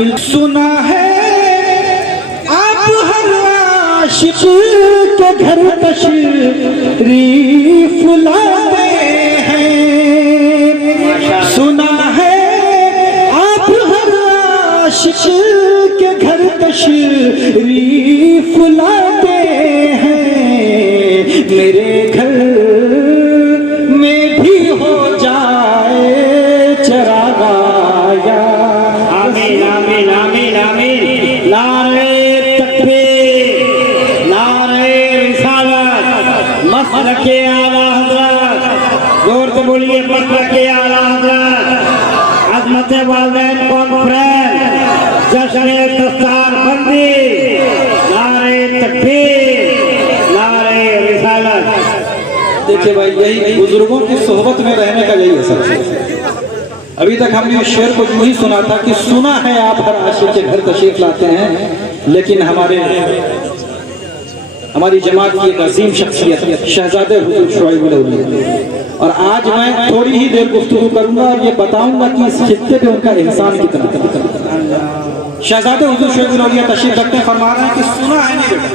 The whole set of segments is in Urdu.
سنا ہے آپ ہر عاشق کے گھر تشریف لاتے ہیں، سنا ہے آپ ہر عاشق کے گھر تشریف لاتے ہیں، میرے گھر میں بھی ہو جائے چراغ آیا۔ آمین آمین آمین آمین۔ نعرہ تکبیر، نعرہ رسالت، مسلک اعلی حضرت، زور سے بولیے مسلک اعلی حضرت، عظمت والدین کانفرنس، جشن دستار بندی، نعرہ تکبیر، نعرہ رسالت۔ دیکھیں بھائی، یہی بزرگوں کی صحبت میں رہنے کا یہی اثر ہے۔ ابھی تک ہم نے اس شعر کو یوں ہی سنا تھا کہ سنا ہے آپ ہر عاشق کے گھر تشریف لاتے ہیں، لیکن ہماری جماعت کی ایک عظیم شخصیت شہزادے حضور شعیب الاولیاء، اور آج میں تھوڑی ہی دیر گفتگو کروں گا اور یہ بتاؤں گا کہ اس خطے پہ ان کا احسان کتنا تھا۔ شہزادے حضور شعیب الاولیاء تشریف رکھتے ہیں، فرما رہے ہیں کہ سنا ہے نہیں بیٹا،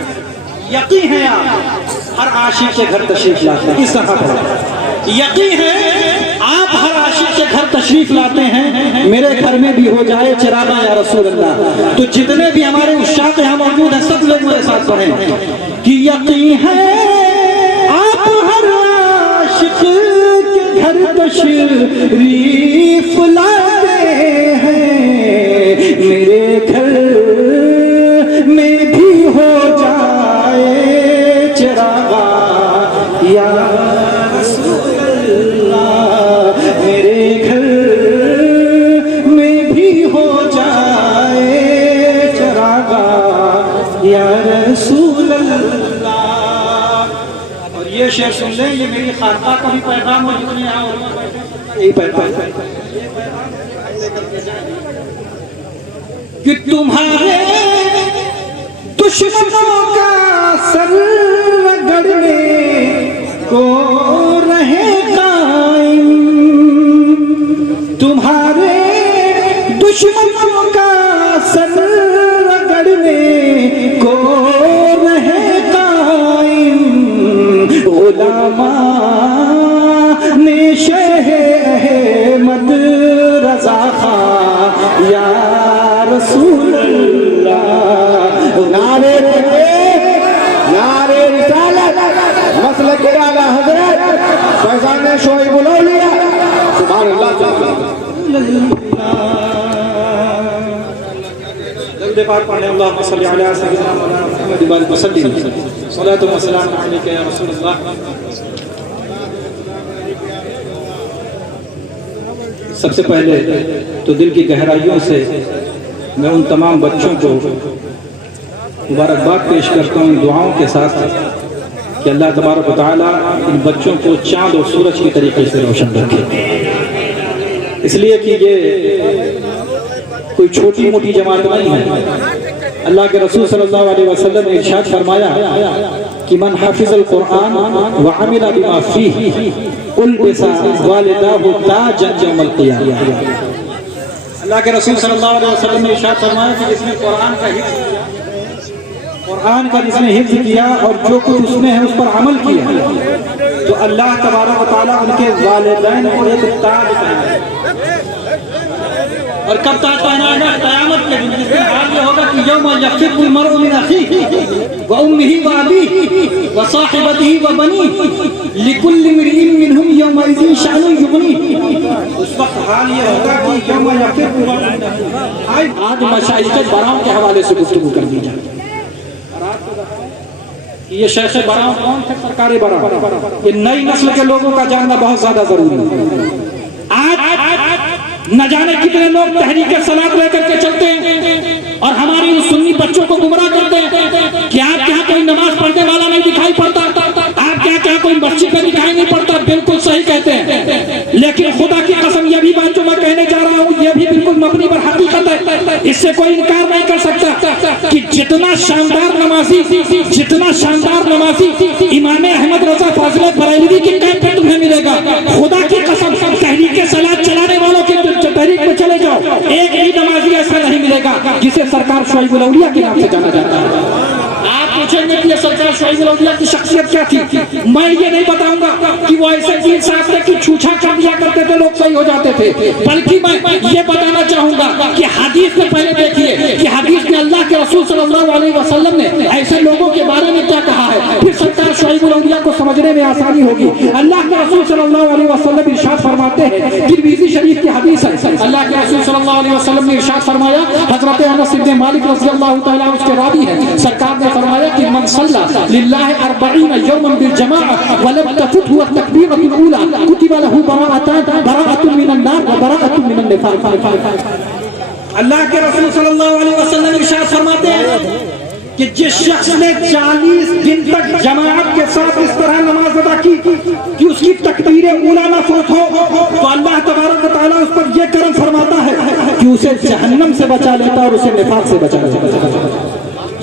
یقین ہے آپ ہر عاشق کے گھر تشریف لاتے ہیں۔ اس طرح پر یقین ہے آپ ہر عاشق کے گھر تشریف لاتے ہیں، میرے گھر میں بھی ہو جائے چراغ یا رسول اللہ۔ تو جتنے بھی ہمارے عشاق یہاں موجود ہیں سب لوگ میرے ساتھ پڑھیں کہ یقین ہے آپ ہر عاشق کے گھر تشریف لاتے ہیں، میرے گھر میں بھی ہو جائے چراغ یا رسول اللہ، میرے گھر میں بھی ہو جائے چراغ یا رسول اللہ۔ اور یہ شعر سن لیں، یہ میری خانقاہ کا بھی پیغام ہو، جتنے یہاں یہی پیغام کہ تمہارے دشمنوں کا سر رگڑنے کو رہے قائم، تمہارے دشمنوں کا سر رگڑنے کو رہے قائم، غلامان شیخ احمد رضا خان یا رسول اللہ۔ نعرہ تکبیر، نعرہ رسالت، مسلک اعلی حضرت فیضان شعیب الاولیاء، سبحان اللہ۔ درود پاک پڑھیں، اللہم صلی علی سیدنا مولانا محمد وآلہ وسلم، صلاۃ و سلام علیک یا رسول اللہ۔ سب سے پہلے تو دل کی گہرائیوں سے میں ان تمام بچوں کو مبارکباد پیش کرتا ہوں دعاؤں کے ساتھ کہ اللہ تبارک و تعالیٰ ان بچوں کو چاند اور سورج کی طریقے سے روشن رکھے، اس لیے کہ یہ کوئی چھوٹی موٹی جماعت نہیں ہے۔ اللہ کے رسول صلی اللہ علیہ وسلم نے ارشاد فرمایا کہ من حافظ القرآن وعمل بما فیہ البس والداہ تاجا یوم القیامہ۔ اللہ کے رسول صلی اللہ علیہ وسلم نے ارشاد فرمایا کہ جس نے قرآن کا حفظ کیا، قرآن کا جس نے حفظ کیا اور جو کچھ اس میں ہے اس پر عمل کیا، تو اللہ تبارک و تعالیٰ ان کے والدین کو ایک تاج پہنائے۔ اور کب تاج پہنائے گا؟ قیامت کے دن، جس دن حال یہ ہوگا کہ یوم یفر المرء من اخیہ وامہ وابیہ وصاحبتہ وبنیہ لکل امرئ منہم یومئذ شأن یغنیہ۔ اس وقت حال یہ ہوگا کہ یوم یفر المرء من اخیہ۔ آج مشائخ براؤں کے حوالے سے گفتگو کر دی جائے۔ یہ شیخ براؤں کون تھے؟ سرکار براؤں۔ یہ نئی نسل کے لوگوں کا جاننا بہت زیادہ ضروری ہے۔ آج نہ جانے کتنے لوگ تحریک صلاۃ لے کر کے چلتے ہیں اور ہماری ان سنی بچوں کو گمراہ کرتے ہیں کہ آپ کے ہاں کوئی نماز پڑھنے والا نہیں دکھائی پڑتا، آپ کے ہاں کوئی مسجد میں دکھائی نہیں پڑتا۔ بالکل صحیح کہتے ہیں، لیکن خدا کی قسم یہ بھی بات جو میں کہنے جا رہا ہوں یہ بھی بالکل مبنی پر حقیقت ہے، اس سے کوئی انکار نہیں کر سکتا کہ جتنا شاندار نمازی امام احمد رضا فاضل بریلوی کی قید پہ تمہیں ملے گا، خدا کی قسم تحریک صلاۃ چلانے والوں کے تحریک میں چلے جاؤ، ایک بھی نمازی ایسا نہیں ملے گا جسے سرکار شعیب الاولیاء کے نام سے جانا جاتا ہے۔ آپ پوچھیں گے کہ یہ سرکار شعیب الاولیاء کی شخصیت کیا تھی؟ میں یہ نہیں بتاؤں گا کہ وہ ایسے پیر صاحب تھے کہ چھوچھا کر دیا کرتے تھے لوگ صحیح ہو جاتے تھے، بلکہ میں یہ بتانا چاہوں گا کہ حدیث میں پہلے دیکھیے کہ حدیث میں اللہ کے رسول صلی اللہ علیہ وسلم نے ایسے لوگوں کے بارے میں کیا کہا ہے، پھر سرکار شعیب الاولیاء کو سمجھنے میں آسانی ہوگی۔ اللہ کے رسول صلی اللہ علیہ وسلم ارشاد فرماتے ہیں، ترمذی شریف کی حدیث ہے، اللہ کے رسول صلی اللہ علیہ وسلم نے ارشاد فرمایا، حضرت انس بن مالک رضی اللہ تعالیٰ اس کے راوی ہیں، سرکار نے فرمایا کہ من صلی للہ 40 یوما بالجماعة ولم تفته التکبیرۃ الاولى کتب له براءۃ من النار وبراءۃ من النفاق۔ اللہ کے رسول صلی اللہ علیہ وسلم ارشاد فرماتے ہیں کہ جس شخص نے 40 دن تک جماعت کے ساتھ اس طرح نماز ادا کی کہ اس کی تکبیر اولیٰ نہ فوت ہو، تو اللہ تبارک و تعالیٰ اس پر یہ کرم فرماتا ہے کہ اسے جہنم سے بچا لیتا اور اسے نفاق سے بچا لیتا۔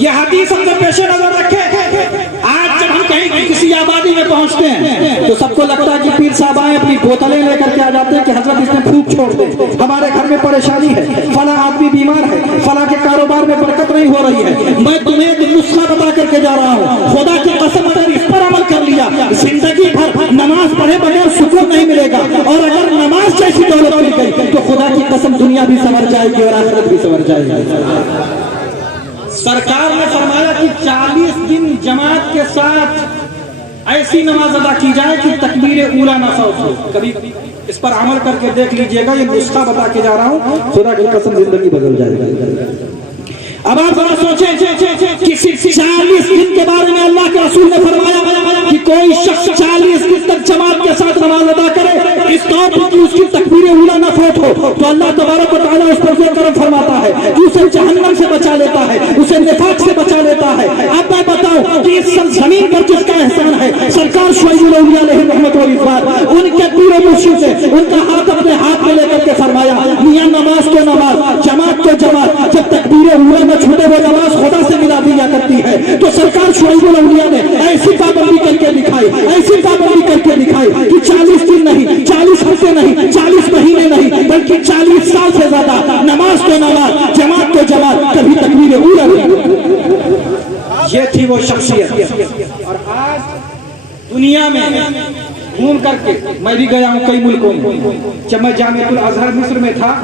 یہ حدیث ہم نے پیش نظر رکھے۔ آج جب ہم کہیں کسی آبادی میں پہنچتے ہیں تو سب کو لگتا ہے کہ پیر صاحب آئے اپنی بوتلیں لے کر کے آ جاتے ہیں کہ حضرت اس نے پھونک چھوڑ دے، ہمارے گھر میں پریشانی ہے، فلاں آدمی بیمار ہے، فلاں کے کاروبار میں برکت نہیں ہو رہی ہے۔ میں تمہیں ایک نسخہ بتا کر کے جا رہا ہوں، خدا کی قسم اگر اس پر عمل کر لیا زندگی بھر نماز پڑھے بغیر سکون نہیں ملے گا، اور اگر نماز جیسی دولت مل گئی تو خدا کی قسم دنیا بھی سنور جائے گی اور آخرت بھی سنور جائے گی۔ سرکار نے فرمایا کہ 40 دن جماعت کے ساتھ ایسی نماز ادا کی جائے کہ تکبیر اولیٰ نہ فوت ہو۔ کبھی اس پر عمل کر کے دیکھ لیجئے گا، یہ نسخہ بتا کے جا رہا ہوں، خدا کی قسم زندگی بدل جائے گی۔ اب آپ ذرا سوچیں کہ 40 دن کے بارے میں اللہ کے رسول نے فرمایا کہ کوئی شخص 40 دن تک جماعت کے ساتھ نماز ادا کرے اس طور پر کہ اس کی تکبیر اولیٰ نہ فوت ہو، تو اللہ تبارک و تعالیٰ اس پر یہ کرم فرماتا ہے کہ اسے جہنم سے بچا لیتا ہے، اسے نفاق سے بچا لیتا ہے۔ اب میں بتاؤں کہ اس زمین پر جس کا احسان ہے، سرکار شعیب الاولیاء علیہ رحمت و رضوان، ان کے پورے مرشد سے ان کا ہاتھ اپنے ہاتھ میں لے کر کے فرمایا، میاں نماز تو نماز، جماعت تو جماعت، جب تکبیر اولیاء نہ چھوٹے وہ نماز خدا سے ملا دیا کرتی ہے۔ تو سرکار شعیب الاولیاء نے ایسی پابندی کر کے دکھائی، ایسی پابندی کر کے دکھائی کہ 40 دن نہیں، 40 ہفتے نہیں، 40 مہینے نہیں، بلکہ 40 سال سے زیادہ نماز تو نماز، جماعت تو جماعت، کبھی تکبیر اولیاء نہیں۔ یہ تھی وہ شخصیت۔ اور آج دنیا میں گھوم کر کے میں بھی گیا ہوں کئی ملکوں میں، جب میں جامعۃ الازہر مصر میں تھا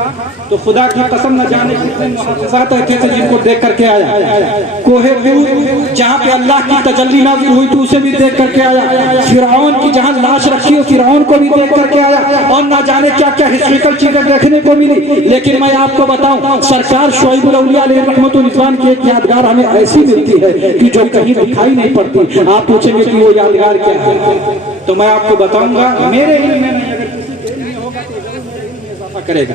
تو خدا کی قسم نہ جانے کتنے محافظات ایسے تھے جن کو دیکھ کر کے آیا۔ کوہ طور جہاں پہ اللہ کی تجلی نازل ہوئی تو اسے بھی دیکھ کر کے آیا۔ فرعون کی جہاں لاش رکھی ہو فرعون کو بھی دیکھ کر کے آیا، اور نہ جانے کیا کیا ہسٹوریکل چیزیں دیکھنے کو ملی۔ لیکن میں آپ کو بتاؤں، سرکار شعیب الاولیاء علیہ رحمت الرضوان کی ایک یادگار ہمیں ایسی ملتی ہے کہ جو کہیں دکھائی نہیں پڑتی۔ آپ پوچھیں گے کہ وہ یادگار کیا ہے، تو میں آپ کو بتاؤں گا، میرے علم میں اگر کسی دل میں ہوگا تو ضرور میرے علم میں اضافہ کرے گا۔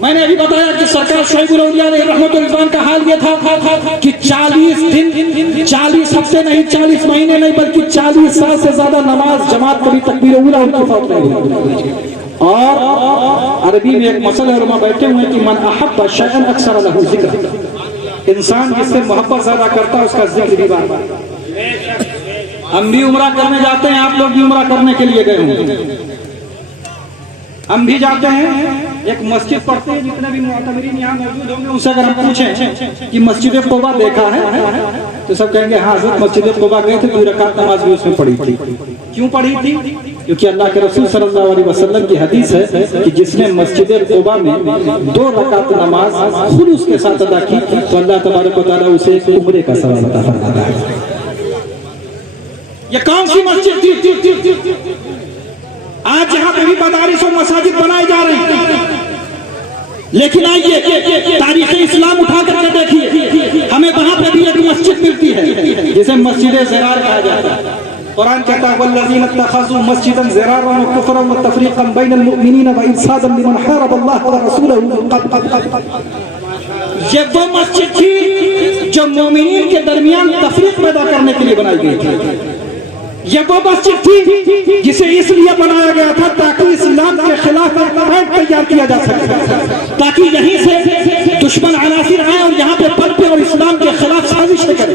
میں نے ابھی بتایا کہ سرکار شعیب الاولیاء علیہ رحمت الرضوان کا حال یہ تھا کہ 40 دن، 40 ہفتے نہیں، 40 مہینے نہیں، بلکہ 40 سال سے زیادہ نماز جماعت کبھی تکبیر اولیاء ان کی فوت نہیں ہوئی۔ اور عربی میں ایک مسئلہ علماء بیٹھے ہوئے ہیں کہ من احب شیئا اکثر لہ ذکر، انسان جس سے محبت زیادہ کرتا ہے اس کا ذکر بھی بار بار۔ ہم بھی عمرہ کرنے جاتے ہیں، آپ لوگ بھی عمرہ کرنے کے لیے گئے ہوں، ہم بھی جاتے ہیں، ایک مسجد پڑھتے ہیں، جتنے بھی معتبرین یہاں موجود ہوں گے ان سے اگر ہم پوچھیں کہ مسجد قباء دیکھا ہے تو سب کہیں گے ہاں حضرت مسجد قباء گئے تھے، 2 رکعت نماز بھی اس میں پڑھی تھی۔ کیوں پڑھی تھی؟ کیونکہ اللہ کے رسول صلی اللہ علیہ وسلم کی حدیث ہے کہ جس نے مسجد قباء میں 2 رکعت نماز خلوص کے ساتھ ادا کی تو اللہ تبارک و تعالیٰ اسے ایک عمرے کا ثواب عطا فرماتا ہے۔ یہ کون سی مسجد تھی؟ آج جہاں پہ بھی مدارس و مساجد بنائے جا رہے ہیں، لیکن آئیے تاریخ اسلام اٹھا کر کے دیکھیے، ہمیں وہاں پہ بھی ایک مسجد ملتی ہے جسے مسجد زرار کہا جاتا ہے۔ قرآن کہتا ہے والذین اتخذوا مسجدا ضرارا وکفرا وتفریقا بین المؤمنین وارصادا لمن حارب اللہ ورسولہ من قبل۔ یہ وہ مسجد تھی جو مومنین کے درمیان تفریق پیدا کرنے کے لیے بنائی گئی تھی۔ یہ وہ مسجد تھی جسے اس لیے بنایا گیا تھا تاکہ اسلام کے خلاف ایک پوائنٹ تیار کیا جا سکے، تاکہ یہیں سے دشمن عناصر آئے اور یہاں پہ پنپے اور اسلام کے خلاف سازشیں کریں۔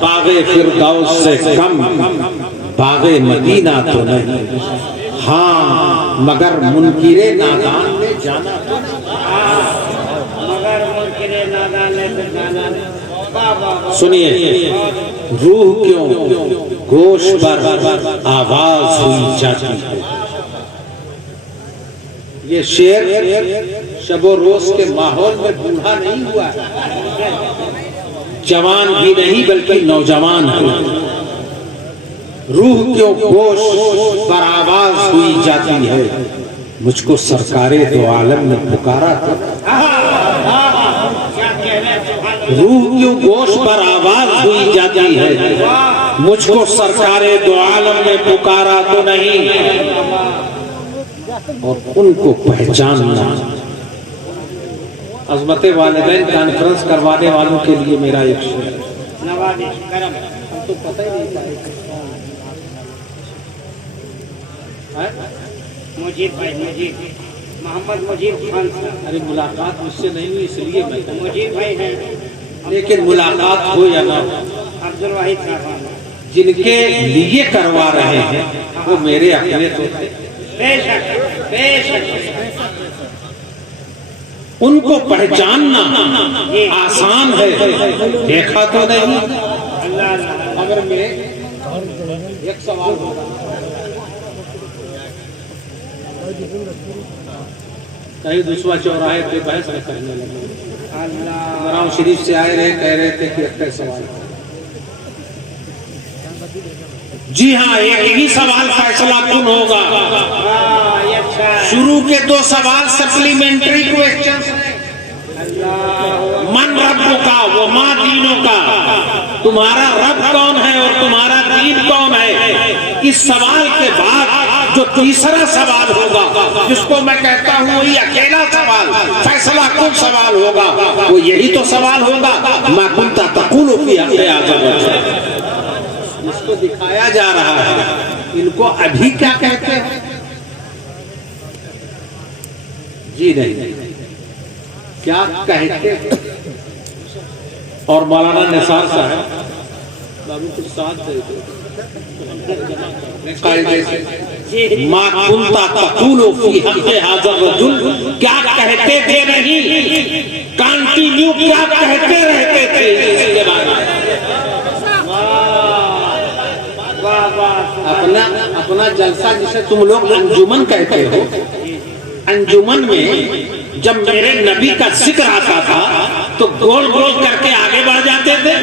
باغ فردوس سے کم باغ مدینہ تو نہیں، ہاں مگر منکر نادان نے جانا تو نہیں۔ سنیے، روح کیوں گوشت پر آواز ہوئی جاتی ہے۔ یہ شعر شب و روز کے ماحول میں بوڑھا نہیں ہوا، جوان بھی نہیں بلکہ نوجوان ہے۔ روح کیوں گوشت پر آواز ہوئی جاتی ہے، مجھ کو سرکار دو عالم نے پکارا تھا۔ روح کیوں گوشت پر آواز ہوئی جاتی ہے، مجھ کو سرکار دو عالم نے پکارا تو نہیں، اور ان کو پہچاننا۔ عظمت والدین کانفرنس کروانے والوں کے لیے میرا ایک شعر۔ مجید بھائی، مجید محمد مجید خان صاحب۔ ارے ملاقات مجھ سے نہیں ہوئی اس لیے میں کہا، مجید بھائی ہیں، لیکن ملاقات ہو یا نہ ہو، عبد الواحد صاحب جن کے لیے کروا رہے ہیں وہ میرے اپنے تو تھے، بے شک بے شک۔ ان کو پہچاننا آسان ہے، دیکھا تو نہیں۔ اللہ اللہ۔ اگر میں ایک سوال ہوگا، کہیں دوسرا چوراہے پہ بحث نہ کرنے لگے، مراؤ شریف سے آئے رہے، کہہ رہے تھے کہ ایک سوال۔ جی ہاں، ایک ہی سوال فیصلہ کن ہوگا، شروع کے دو سوال سپلیمنٹری کوئسچنز ہیں۔ من رب کا وما دینوں کا، تمہارا رب کون ہے اور تمہارا دین کون ہے۔ اس سوال کے بعد جو تیسرا سوال ہوگا، جس کو میں کہتا ہوں وہی اکیلا سوال، فیصلہ کن سوال ہوگا، وہ یہی تو سوال ہوگا، ما کنت تقول فی حق اعظم۔ اس کو دکھایا جا رہا ہے، ان کو ابھی کیا کہتے ہیں؟ جی نہیں، کیا کہتے ہیں؟ اور مولانا نثار صاحب بابو کچھ ساتھ دے دو قاعدے سے، ما کنت تقول فی حق ھذا الرجل، کیا کہتے تھے نہیں، کنٹینیو کیا کہتے رہتے تھے اس کے بارے میں۔ اپنا جلسہ جسے تم لوگ انجمن کہتے ہو، انجمن میں جب میرے نبی کا ذکر آتا تھا تو گول گول کر کے آگے بڑھ جاتے تھے،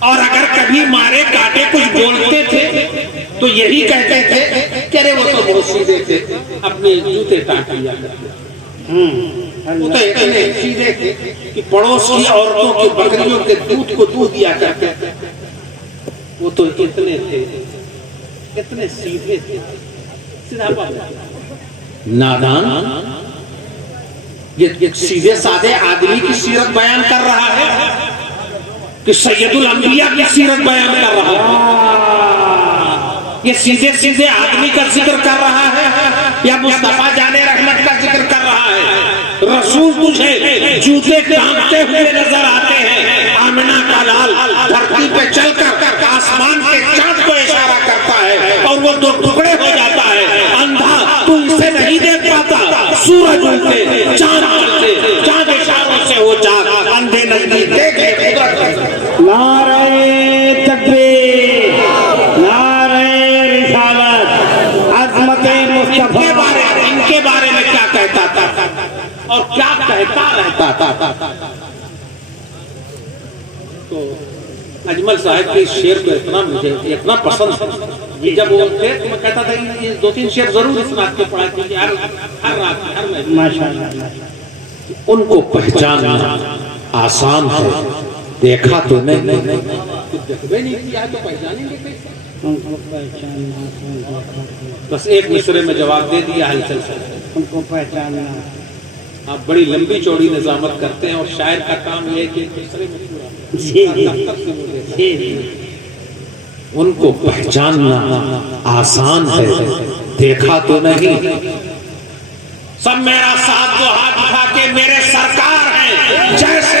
اور اگر کبھی مارے کاٹے کچھ بولتے تھے تو یہی کہتے تھے کہ ارے وہ تو بہت سیدھے تھے، اپنے جوتے ٹانٹ لیا کرتے، وہ تو اتنے سیدھے تھے کہ پڑوس کی عورتوں کی بکریوں کے دودھ کو دودھ دیا کرتے تھے، وہ تو اتنے تھے، اتنے سیدھے تھے، سیدھا نادان۔ یہ سیدھے سادے آدمی کی سیرت بیان کر رہا ہے کہ سید الانبیاء کی سیرت بیان کر رہا ہے؟ یہ سیدھے سیدھے آدمی کا ذکر کر رہا ہے یا مصطفیٰ جان رحمت کا ذکر کر رہا ہے؟ رسول تجھے جوتے ٹانگتے ہوئے نظر آتے ہیں، آمنہ کا لال دھرتی پہ چل کر آسمان کے چاند کو اشارہ کرتا ہے اور وہ دو ٹکڑے ہو جاتا ہے، اندھا تو اسے نہیں دیکھ پاتا، سورج اٹھتے چاند اٹھتے، چاند اشاروں سے ہو جاتا، اندھے نزدیک دیکھ لے قدرت۔ نعرہ تکبیر، نعرہ رسالت، عظمت مصطفیٰ۔ ان کے بارے میں کیا کہتا تھا اور کیا کہتا رہتا تھا؟ تو اجمل صاحب کے شعر کو مجھے اتنا پسند ہے، جب وہ تھے تو میں کہتا تھا کہ یہ دو تین شعر ضرور اس رات کے پڑھا، کیونکہ ہر رات ہر مہینے ماشاءاللہ۔ ان کو پہچاننا آسان ہے، دیکھا تو نہیں، کیا تو پہچانیں گے کیسے؟ ان کو پہچاننا، بس ایک مصرے میں جواب دے دیا ہلچل سے۔ ان کو پہچاننا۔ آپ بڑی لمبی چوڑی نظامت کرتے ہیں اور شاعر کا کام یہ ہے کہ ایک مصرے میں پورا ان کو پہچاننا آسان ہے، دیکھا تو نہیں۔ سب میرا ساتھ دو، ہاتھ اٹھا کے میرے سرکار ہیں، جیسے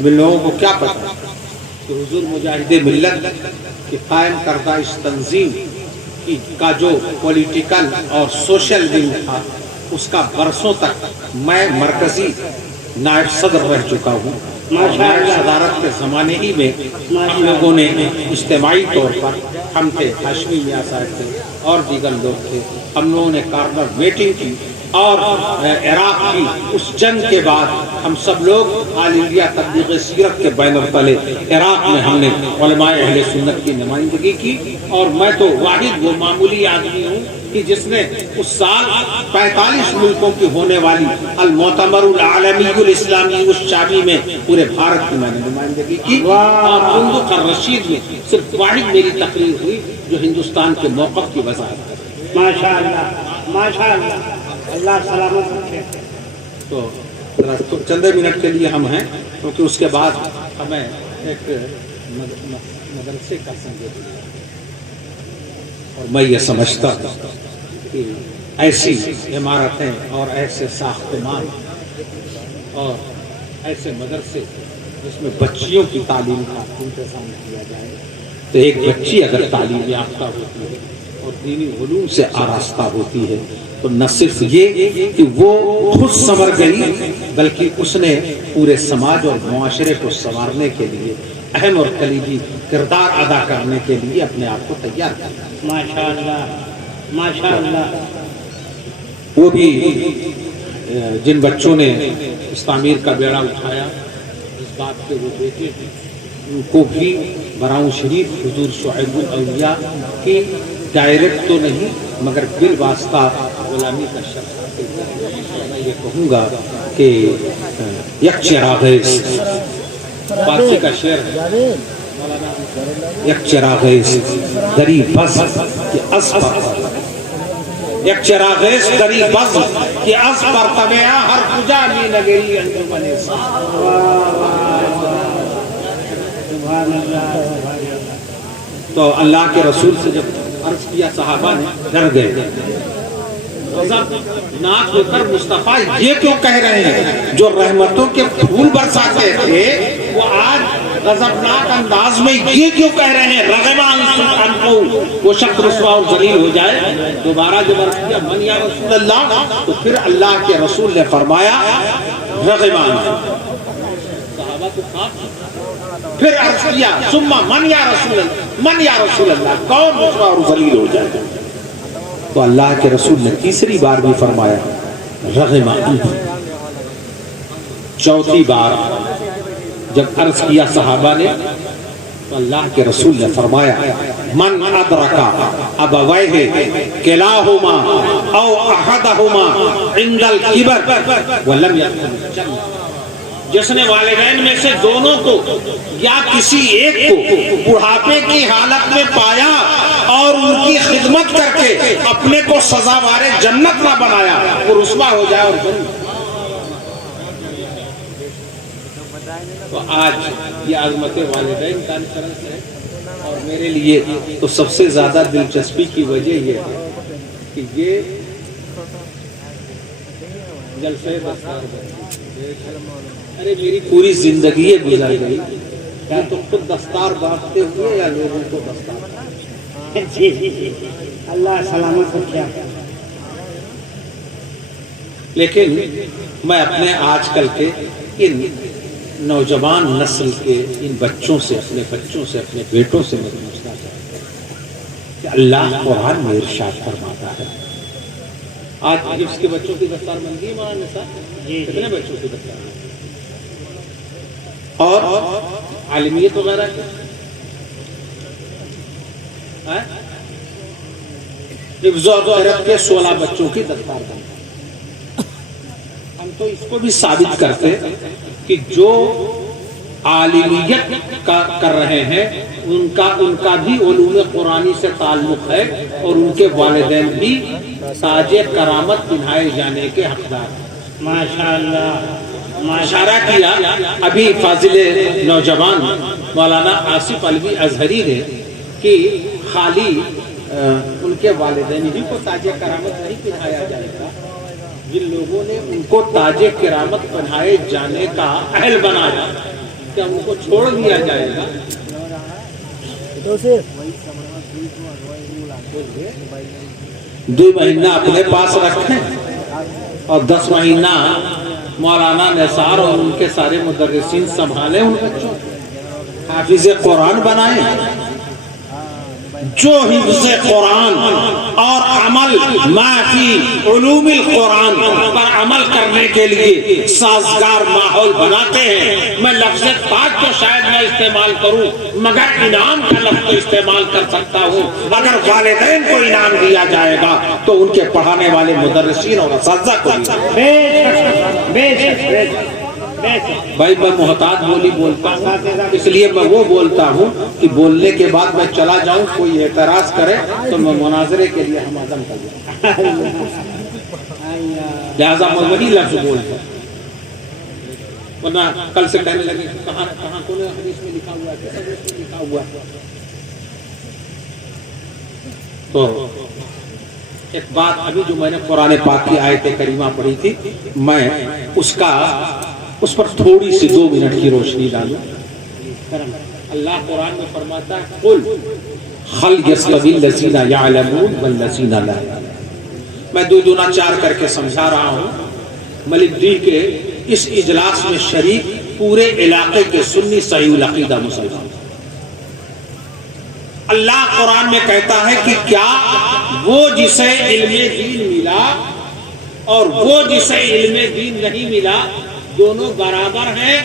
اب ان لوگوں کو کیا پتا کہ حضور مجاہد ملت کے قائم کردہ اس تنظیم کا جو پولیٹیکل اور سوشل ونگ تھا اس کا برسوں تک میں مرکزی نائب صدر رہ چکا ہوں. نائب صدارت کے زمانے ہی میں ہم لوگوں نے اجتماعی طور پر ہم تھے، ہاشمی میاں صاحب تھے اور دیگر لوگ تھے، ہم لوگوں نے کارنر میٹنگ کی اور عراق کی اس جنگ کے بعد ہم سب لوگ آل انڈیا تبلیغ سیرت کے بینر تلے عراق میں ہم نے علماء اہل سنت کی نمائندگی کی. اور میں تو واحد وہ معمولی آدمی ہوں کہ جس نے اس سال 45 ملکوں کی ہونے والی المؤتمر العالمی الاسلامی الشامی میں پورے بھارت کی میں نے نمائندگی کی. اور بندق الرشید میں صرف واحد میری تقریر ہوئی جو ہندوستان کے موقف کی وضاحت کرتی. ماشاء اللہ اللہ سلامت رکھے. تو ذرا چند منٹ کے لیے ہم ہیں کیونکہ اس کے بعد ہمیں ایک مدرسے کا سنجید ہے اور میں یہ سمجھتا ہوں کہ ایسی عمارتیں اور ایسے ساختمان اور ایسے مدرسے جس میں بچیوں کی تعلیم کا انتظام کیا جائے تو ایک بچی اگر تعلیم یافتہ ہوتی ہے اور دینی علوم سے آراستہ ہوتی ہے تو نہ صرف یہ کہ وہ خود سنور گئی بلکہ اس نے پورے سماج اور معاشرے کو سنوارنے کے لیے اہم اور کلیدی کردار ادا کرنے کے لیے اپنے آپ کو تیار کیا. ماشاء اللہ. وہ بھی جن بچوں نے اس تعمیر کا بیڑا اٹھایا اس بات کے وہ بیٹے ہیں ان کو بھی براؤں شریف حضور شعیب الاولیاء کی ڈائریکٹ تو نہیں مگر بالواسطہ غلامی کا شرط میں یہ کہوں گا کہ یک چراغیز فارسی کا شعر ہے یک چراغیز دری بز کہ از پر یک چراغیز دری بز کہ از پر تمیا ہر کجا بھی نگری انجمن تو اللہ کے رسول سے جب عرض کیا صحابہ نے ڈر گئے غضب ناک ہو کر مصطفیٰ یہ کیوں کہہ رہے ہیں جو رحمتوں کے پھول برساتے تھے وہ آج غضبناک انداز میں یہ کیوں کہہ رہے ہیں رغمان انفو وہ شخص رسوا اور ذلیل ہو جائے. دوبارہ جب عرض کیا من یا رسول اللہ تو پھر اللہ کے رسول نے فرمایا رغمان. صحابہ کو خواب پھر عرض کیا ثم من یا رسول اللہ کون رسوا اور ذلیل ہو جائے. تو اللہ کے رسول نے تیسری بار بھی فرمایا رغم انف. چوتھی بار جب عرض کیا صحابہ نے تو اللہ کے رسول نے فرمایا من ادرکا ابویہ کلاہما او احدہما عند الکبر ولم یدخل الجنہ. جس نے والدین میں سے دونوں کو یا کسی ایک کو بڑھاپے کی حالت میں پایا اور ان کی خدمت کر کے اپنے کو سزاوار جنت نہ بنایا وہ رسوا ہو جائے اور جنت. تو آج یہ عظمت والدین کا انفرنس ہے اور میرے لیے تو سب سے زیادہ دلچسپی کی وجہ یہ ہے کہ یہ جلسے ارے میری پوری زندگی گزر گئی کیا تم خود دستار بانٹتے ہوئے یا لوگوں کو دستار. جی اللہ سلامت رکھے. لیکن میں اپنے آج کل کے ان نوجوان نسل کے ان بچوں سے اپنے بیٹوں سے میں پوچھنا چاہتا ہوں کہ اللہ قرآن میں ارشاد فرماتا ہے. آج حفظ کے بچوں کی دستار بندی ہے مولانا صاحب کتنے بچوں کی دستار اور عالمیت وغیرہ حفظ و غیرت کے 16 بچوں کی دستار بندی. ہم تو اس کو بھی ثابت کرتے کہ جو عالمیت کر رہے ہیں ان کا بھی علوم قرآنی سے تعلق ہے اور ان کے والدین بھی تاج کرامت پہنائے جانے کے حقدار ہیں. ماشاءاللہ. اشارہ کیا ابھی فاضل نوجوان مولانا آصف علوی ازہری نے کہ خالی ان کے والدین ہی کو تاج کرامت نہیں پہنایا جائے گا جن لوگوں نے ان کو تاج کرامت پہنائے جانے کا اہل بنایا. کیا ان کو چھوڑ دیا جائے گا؟ دو مہینہ اپنے پاس رکھیں اور 10 مہینہ مولانا نثار اور ان کے سارے مدرسین سنبھالیں ان بچوں، حافظ قرآن بنائیں۔ جو حفظ قرآن اور عمل ما فی علوم القرآن پر عمل کرنے کے لیے سازگار ماحول بناتے ہیں، میں لفظ پاک تو شاید میں استعمال کروں مگر انعام کا لفظ تو استعمال کر سکتا ہوں۔ اگر والدین کو انعام دیا جائے گا تو ان کے پڑھانے والے مدرسین اور اساتذہ کو بھی۔ بھائی میں محتاط بولی بولتا ہوں، اس لیے میں وہ بولتا ہوں کہ بولنے کے بعد میں چلا جاؤں، کوئی اعتراض کرے تو میں مناظرے کے لیے ہم عزم کر لوں، لہذا میں وہی لفظ بولتا ہوں، ورنہ کل سے کہنے لگے کہاں کون حدیث میں لکھا ہوا ہے، کس حدیث میں لکھا ہوا ہے۔ تو ایک بات ابھی جو میں نے قرآن پاک کی آیت کریمہ پڑھی تھی، میں اس پر تھوڑی سی 2 منٹ کی روشنی ڈالوں۔ اللہ قرآن میں فرماتا ہے قل هل يستوي الذين يعلمون والذين لا يعلمون۔ میں 2 دونا 4 کر کے سمجھا رہا ہوں۔ ملک ڈی کے اس اجلاس میں شریک پورے علاقے کے سنی صحیح العقیدہ مسلمان، اللہ قرآن میں کہتا ہے کہ کیا وہ جسے علم دین ملا اور وہ جسے علم دین نہیں ملا دونوں برابر ہیں؟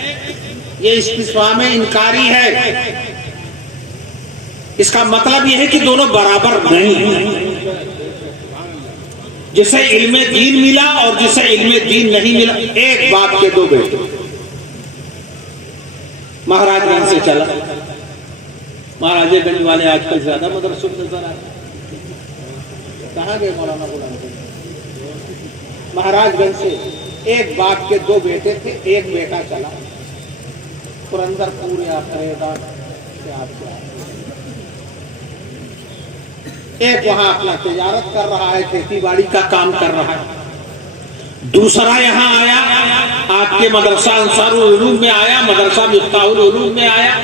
یہ استفہام انکاری ہے، اس کا مطلب یہ ہے کہ دونوں برابر نہیں ہیں۔ جسے علم دین ملا اور جسے علم دین نہیں ملا، ایک باپ کے 2 بیٹے، مہاراج گنج سے چلا، مہاراج گنج والے آج کل زیادہ مدرسوں میں نظر آتے، کہاں گئے مولانا غلام؟ مہاراج گنج سے ایک باپ کے 2 بیٹے تھے، ایک بیٹا چلا پرندر پورے آفریدار سے آپ سے آئے، ایک وہاں اپنا تجارت کر رہا ہے، کھیتی باڑی کا کام کر رہا ہے، دوسرا یہاں آیا آپ کے مدرسہ انصار العلوم میں آیا، مدرسہ مفتاح العلوم میں آیا،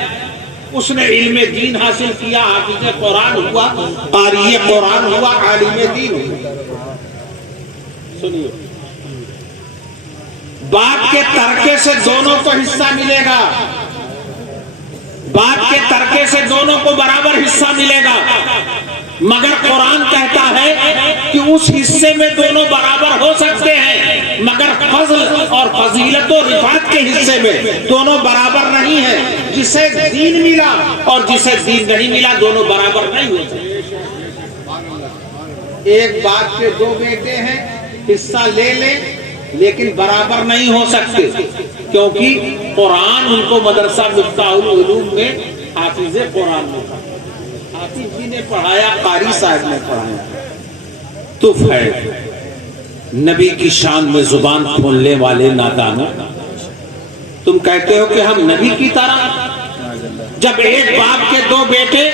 اس نے علم دین حاصل کیا، حافظ قرآن ہوا، قاری قرآن ہوا، عالم دین ہوا۔ سنیے، باپ کے ترکے سے دونوں کو حصہ ملے گا، باپ کے ترکے سے دونوں کو برابر حصہ ملے گا، مگر قرآن کہتا ہے کہ اس حصے میں دونوں برابر ہو سکتے ہیں، مگر فضل اور فضیلت و رفعت کے حصے میں دونوں برابر نہیں ہیں۔ جسے دین ملا اور جسے دین نہیں ملا دونوں برابر نہیں ہو سکتے۔ ایک باپ کے 2 بیٹے ہیں، حصہ لے لیں لیکن برابر نہیں ہو سکتے، کیونکہ قرآن ان کو مدرسہ مفتاح العلوم میں حافظ قرآن میں پڑھایا، حافظ جی نے پڑھایا، قاری صاحب نے پڑھایا۔ تف ہے نبی کی شان میں زبان کھولنے والے نادانوں، تم کہتے ہو کہ ہم نبی کی طرح، جب ایک باپ کے 2 بیٹے،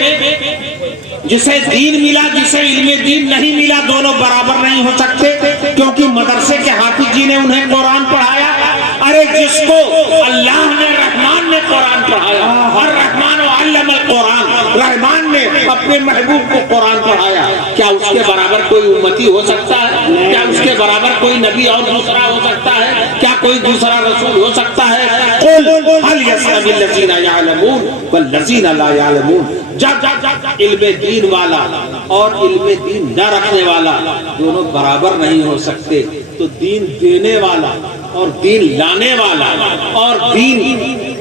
جسے دین ملا جسے علم دین نہیں ملا دونوں برابر نہیں ہو سکتے، کیونکہ مدرسے کے حافظ جی نے انہیں قرآن پڑھایا۔ ارے جس کو اللہ نے رحمان نے قرآن پڑھایا، الرحمن علم القرآن، رحمان نے اپنے محبوب کو قرآن پڑھایا، کیا اس کے برابر کوئی امتی ہو سکتا ہے؟ کیا اس کے برابر کوئی نبی اور دوسرا ہو سکتا ہے؟ کیا کوئی دوسرا رسول ہو سکتا ہے؟ قل هل يستوي الذين يعلمون والذين لا يعلمون۔ جب علم دین والا اور علم دین نہ رکھنے والا دونوں برابر نہیں ہو سکتے، تو دین دینے والا اور دین لانے والا اور دین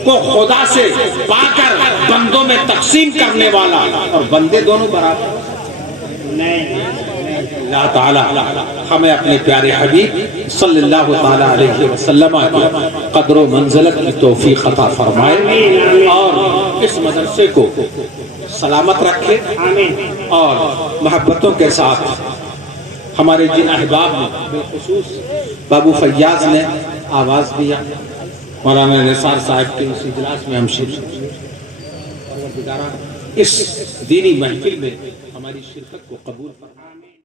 کو خدا سے پا کر بندوں میں تقسیم کرنے والا اور بندے دونوں برابر نہیں۔ اللہ تعالی ہمیں اپنے پیارے حبیب صلی اللہ تعالی علیہ وسلم کی قدر و منزلت کی توفیق عطا فرمائے اور اس مدرسے کو سلامت رکھے، اور محبتوں کے ساتھ ہمارے جن احباب نے بالخصوص بابو فیاض نے آواز دیا، مولانا نثار صاحب کے اس اجلاس میں ہم شرکت، اس دینی محفل میں ہماری شرکت کو قبول فرمائے۔